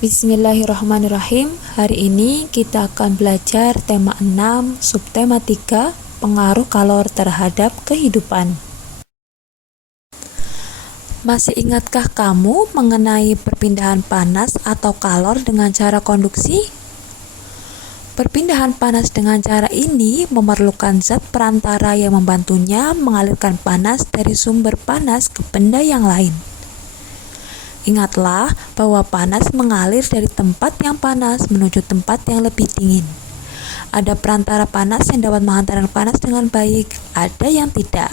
Bismillahirrahmanirrahim. Hari ini kita akan belajar tema 6, subtema 3, pengaruh kalor terhadap kehidupan. Masih ingatkah kamu mengenai perpindahan panas atau kalor dengan cara konduksi? Perpindahan panas dengan cara ini memerlukan zat perantara yang membantunya mengalirkan panas dari sumber panas ke benda yang lain. Ingatlah bahwa panas mengalir dari tempat yang panas menuju tempat yang lebih dingin. Ada perantara panas yang dapat menghantarkan panas dengan baik, ada yang tidak.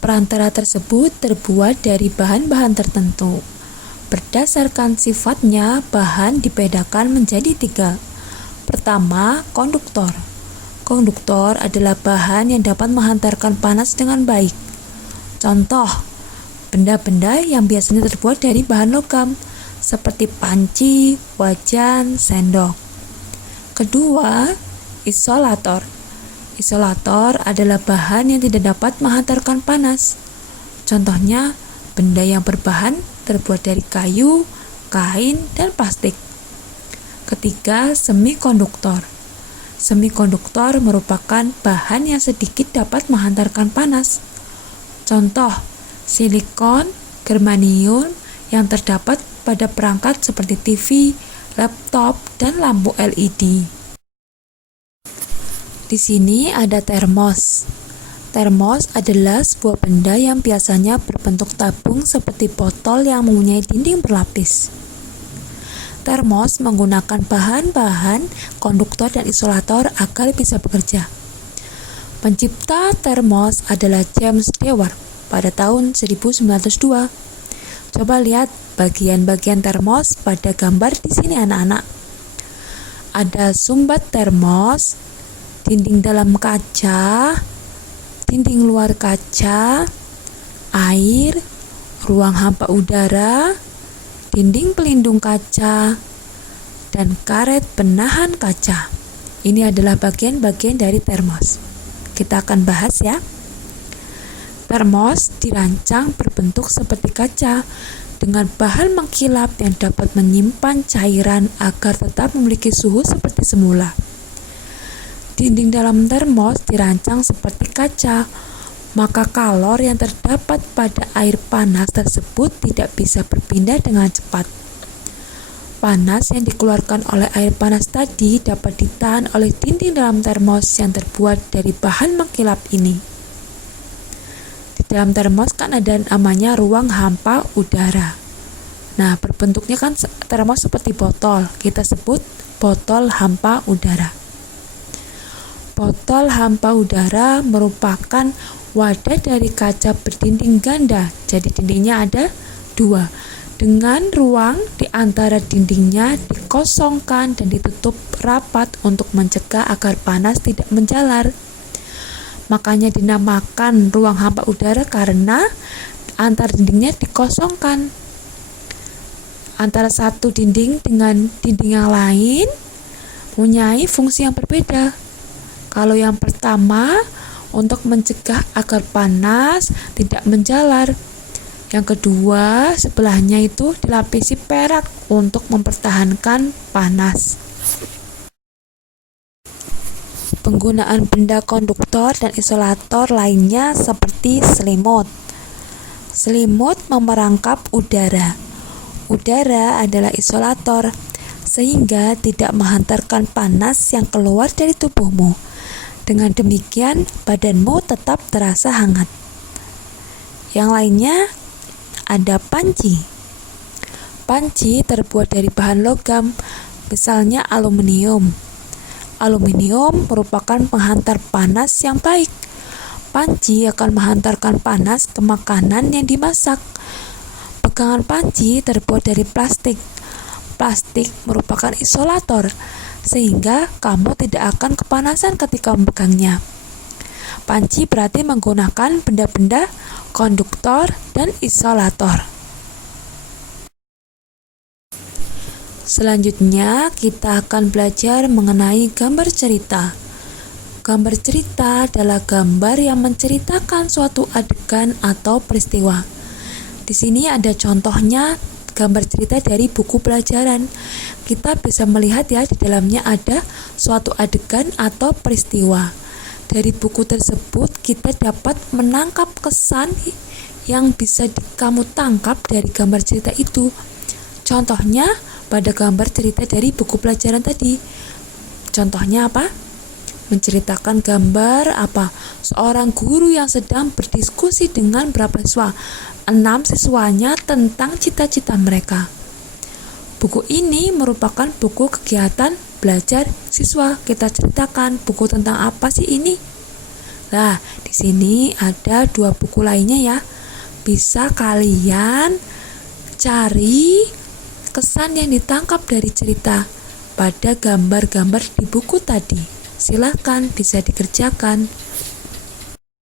Perantara tersebut terbuat dari bahan-bahan tertentu. Berdasarkan sifatnya, bahan dibedakan menjadi 3. Pertama, konduktor. Konduktor adalah bahan yang dapat menghantarkan panas dengan baik. Contoh, benda-benda yang biasanya terbuat dari bahan logam, seperti panci, wajan, sendok. Kedua, isolator. Isolator adalah bahan yang tidak dapat menghantarkan panas. Contohnya, benda yang berbahan terbuat dari kayu, kain, dan plastik. Ketiga, semikonduktor. Semikonduktor merupakan bahan yang sedikit dapat menghantarkan panas. Contoh, silikon, germanium yang terdapat pada perangkat seperti TV, laptop, dan lampu LED. Di sini ada termos. Termos adalah sebuah benda yang biasanya berbentuk tabung seperti botol yang mempunyai dinding berlapis. Termos menggunakan bahan-bahan konduktor dan isolator agar bisa bekerja. Pencipta termos adalah James Dewar pada tahun 1902. Coba lihat bagian-bagian termos pada gambar di sini anak-anak. Ada sumbat termos, dinding dalam kaca, dinding luar kaca, air, ruang hampa udara, dinding pelindung kaca, dan karet penahan kaca. Ini adalah bagian-bagian dari termos. Kita akan bahas ya. Termos dirancang berbentuk seperti kaca dengan bahan mengkilap yang dapat menyimpan cairan agar tetap memiliki suhu seperti semula. Dinding dalam termos dirancang seperti kaca, maka kalor yang terdapat pada air panas tersebut tidak bisa berpindah dengan cepat. Panas yang dikeluarkan oleh air panas tadi dapat ditahan oleh dinding dalam termos yang terbuat dari bahan mengkilap ini. Dalam termos kan ada namanya ruang hampa udara. Nah, berbentuknya kan termos seperti botol. Kita sebut botol hampa udara. Botol hampa udara merupakan wadah dari kaca berdinding ganda. Jadi dindingnya ada 2. Dengan ruang di antara dindingnya dikosongkan dan ditutup rapat untuk mencegah agar panas tidak menjalar. Makanya dinamakan ruang hampa udara karena antar dindingnya dikosongkan. Antara satu dinding dengan dinding yang lain mempunyai fungsi yang berbeda. Kalau yang pertama untuk mencegah agar panas tidak menjalar. Yang kedua sebelahnya itu dilapisi perak untuk mempertahankan panas. Penggunaan benda konduktor dan isolator lainnya seperti selimut. Selimut memerangkap udara. Udara adalah isolator, sehingga tidak menghantarkan panas yang keluar dari tubuhmu. Dengan demikian, badanmu tetap terasa hangat. Yang lainnya ada panci. Panci terbuat dari bahan logam, misalnya aluminium. Aluminium merupakan penghantar panas yang baik. Panci akan menghantarkan panas ke makanan yang dimasak. Pegangan panci terbuat dari plastik. Plastik merupakan isolator, sehingga kamu tidak akan kepanasan ketika memegangnya. Panci berarti menggunakan benda-benda konduktor dan isolator. Selanjutnya, kita akan belajar mengenai gambar cerita. Gambar cerita adalah gambar yang menceritakan suatu adegan atau peristiwa. Di sini ada contohnya gambar cerita dari buku pelajaran. Kita bisa melihat ya, di dalamnya ada suatu adegan atau peristiwa. Dari buku tersebut kita dapat menangkap kesan yang bisa kamu tangkap dari gambar cerita itu. Contohnya pada gambar cerita dari buku pelajaran tadi. Contohnya apa? Menceritakan gambar apa? Seorang guru yang sedang berdiskusi dengan berapa siswa? 6 siswanya tentang cita-cita mereka. Buku ini merupakan buku kegiatan belajar siswa. Kita ceritakan buku tentang apa sih ini? Nah, di sini ada 2 buku lainnya ya. Bisa kalian cari kesan yang ditangkap dari cerita pada gambar-gambar di buku tadi. Silakan bisa dikerjakan.